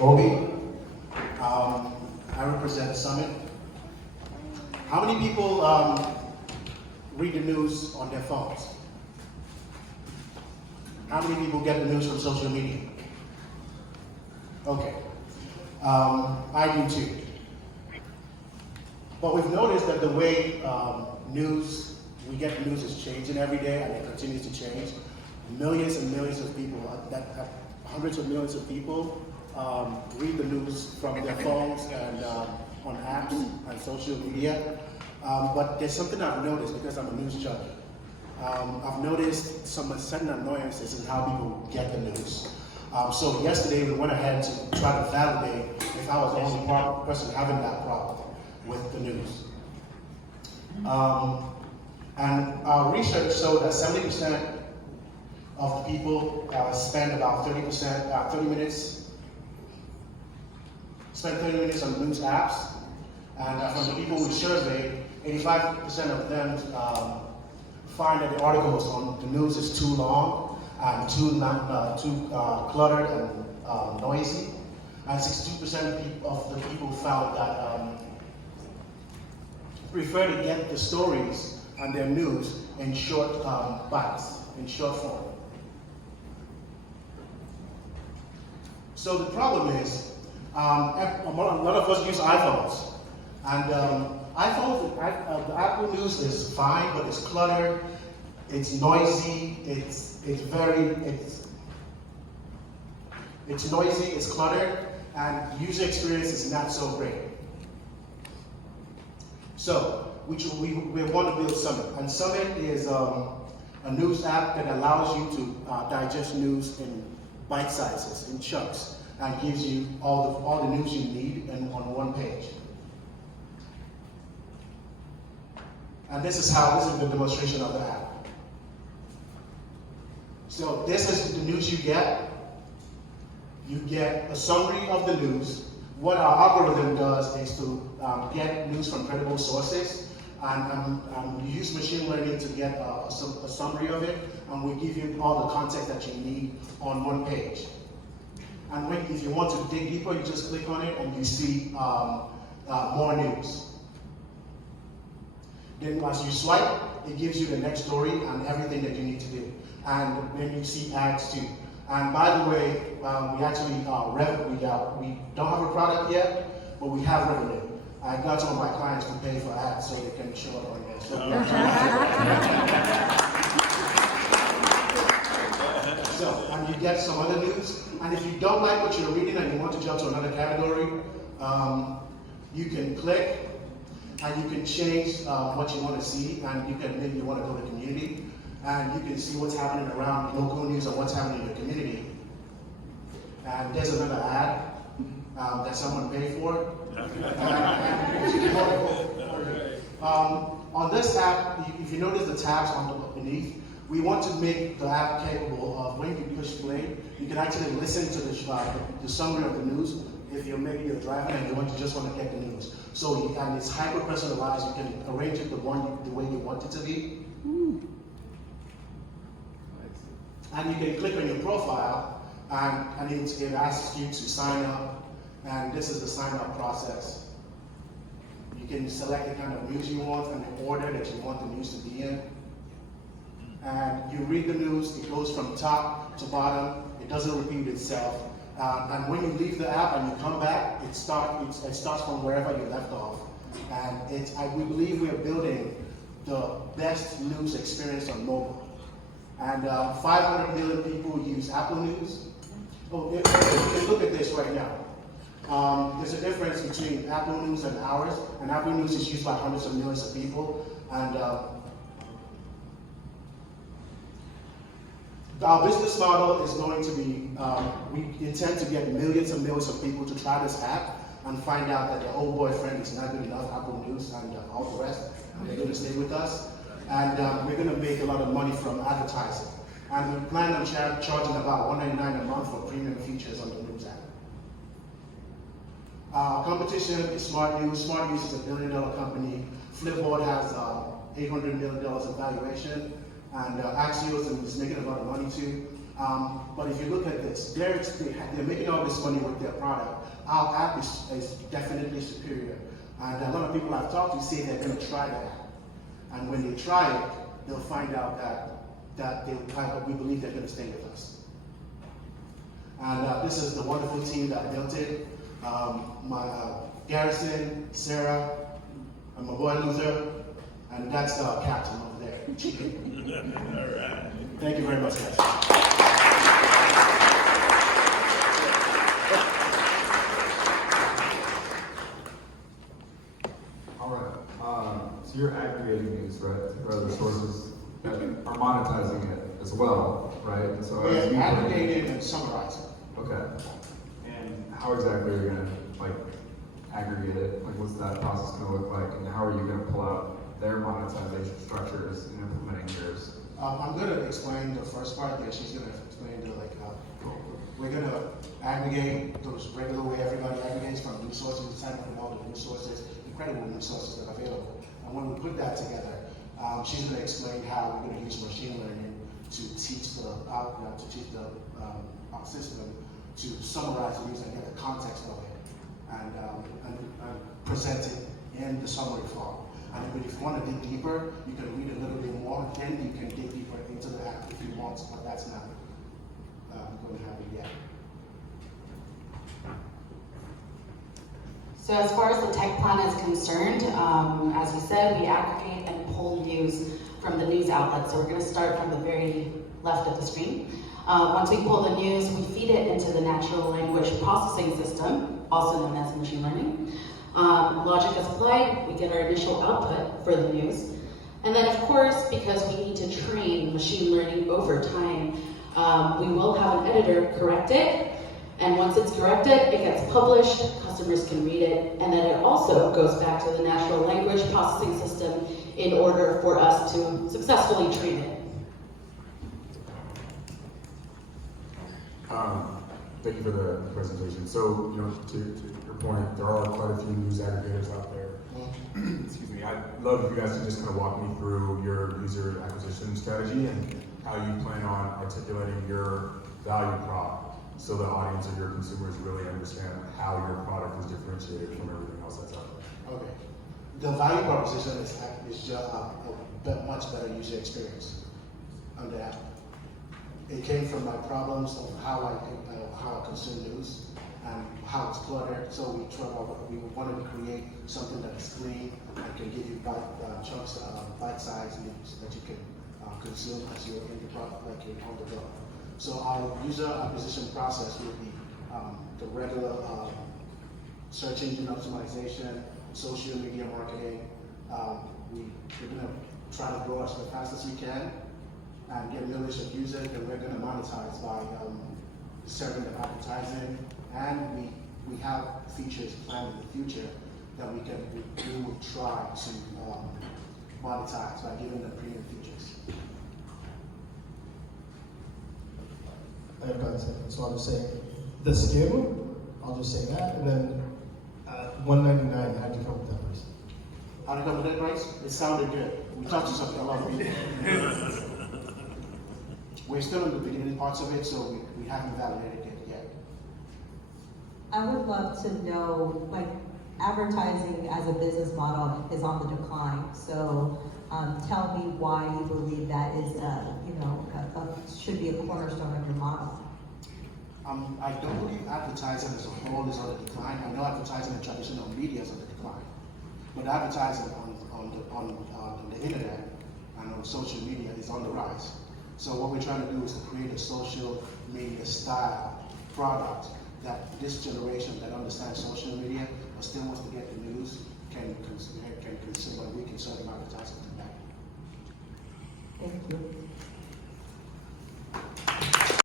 Obi. I represent Summit. How many people read the news on their phones? How many people get the news from social media? Okay. I do too. But we've noticed that the way we get news is changing every day, and it continues to change. Millions and millions of people, hundreds of millions of people, read the news from their phones and on apps and social media. But there's something I've noticed because I'm a news junkie. I've noticed some sudden annoyances in how people get the news. So yesterday we went ahead to try to validate if I was the only person having that problem with the news. And our research showed that 70% of the people spend about 30 minutes on news apps. And from the people we surveyed, 85% of them find that the articles on the news is too long and too cluttered and noisy. And 62% of the people found that prefer to get the stories and their news in short bites, in short form. So the problem is, a lot of us use iPhones, and iPhones, the Apple News is fine, but it's cluttered, it's noisy, it's noisy, it's cluttered, and user experience is not so great. So we want to build Summit, and Summit is a news app that allows you to digest news in bite sizes, in chunks, and gives you all the news you need on one page. And this is the demonstration of the app. So this is the news you get. You get a summary of the news. What our algorithm does is to get news from credible sources, and we use machine learning to get a summary of it, and we give you all the context that you need on one page. And if you want to dig deeper, you just click on it and you see more news. Then as you swipe, it gives you the next story and everything that you need to do. And then you see ads too. And by the way, we actually we don't have a product yet, but we have revenue. I got some of my clients to pay for ads so they can show up on there. So, and you get some other news. And if you don't like what you're reading and you want to jump to another category, you can click and you can change what you want to see, and maybe you want to go to community, and you can see what's happening around local news and what's happening in your community. And there's another ad that someone paid for. On this app, if you notice the tabs beneath, we want to make the app capable of when you push play, you can actually listen to the summary of the news. If maybe you're driving and you just want to get the news. So and it's hyper personalized. You can arrange it the way you want it to be. And you can click on your profile, and it asks you to sign up. And this is the sign up process. You can select the kind of news you want and the order that you want the news to be in. And you read the news, it goes from top to bottom, it doesn't repeat itself. And when you leave the app and you come back, it starts from wherever you left off. And we believe we are building the best news experience on mobile. And 500 million people use Apple News. Oh, look at this right now. There's a difference between Apple News and ours, and Apple News is used by hundreds of millions of people. And our business model is going to be, we intend to get millions and millions of people to try this app and find out that their old boyfriend is not good enough, Apple News and all the rest. They're going to stay with us. And we're going to make a lot of money from advertising. And we plan on charging about $199 a month for premium features on the news app. Our competition is Smart News. Smart News is a $1 billion company. Flipboard has $800 million of valuation. And Axios is making a lot of money too. But if you look at this, they're making all this money with their product. Our app is definitely superior. And a lot of people I've talked to say they're going to try that. And when they try it, they'll find out that we believe they're going to stay with us. And this is the wonderful team that built it. Garrison, Sarah, and my boy Luther, and that's the captain over there. All right. Thank you very much, guys. All right. So you're aggregating these, right, for other sources that are monetizing it as well, right? And so as We're you aggregating and summarizing. Okay. And how exactly are you going to aggregate it? Like, what's that process going to look like? And how are you going to pull out their monetization structures and implementing yours? I'm going to explain the first part. Yeah, she's going to explain we're going to aggregate those regular way everybody aggregates from news sources, sign up from all the news sources, incredible news sources that are available. And when we put that together, she's going to explain how we're going to use machine learning to teach our system to summarize the news and get the context of it and present it in the summary form. And if you want to dig deeper, you can read a little bit more, then you can dig deeper into the app if you want, but that's not going to happen yet. So as far as the tech plan is concerned, as we said, we aggregate and pull news from the news outlets. So we're going to start from the very left of the screen. Once we pull the news, we feed it into the natural language processing system, also known as machine learning. Logic is applied, we get our initial output for the news. And then of course, because we need to train machine learning over time, we will have an editor correct it. And once it's corrected, it gets published, customers can read it, and then it also goes back to the natural language processing system in order for us to successfully train it. Thank you for the presentation. So, to your point, there are quite a few news aggregators out there. Excuse me. I'd love if you guys could just kind of walk me through your user acquisition strategy and how you plan on articulating your value prop so the audience or your consumers really understand how your product is differentiated from everything else that's out there. Okay. The value proposition is just a much better user experience on the app. It came from my problems of how I consume news and how it's cluttered. So we wanted to create something that is clean and can give you chunks of bite-sized news that you can consume as you're in the product, like you're on the go. So our user acquisition process will be the regular search engine optimization, social media marketing. We're going to try to grow as fast as we can and get millions of users, and we're going to monetize by serving the advertising. And we have features planned in the future that we will try to monetize by giving them premium features. I have got to say, so I'll just say the skim, I'll just say that, and then $199, how'd you come with that price? How did you come with that price? It sounded good. We talked to a lot of people. We're still in the beginning parts of it, so we haven't validated it yet. I would love to know, advertising as a business model is on the decline. So tell me why you believe that is, should be a cornerstone of your model. I don't believe advertising as a whole is on the decline. I know advertising in traditional media is on the decline, but advertising on the internet and on social media is on the rise. So what we're trying to do is to create a social media style product that this generation that understands social media but still wants to get the news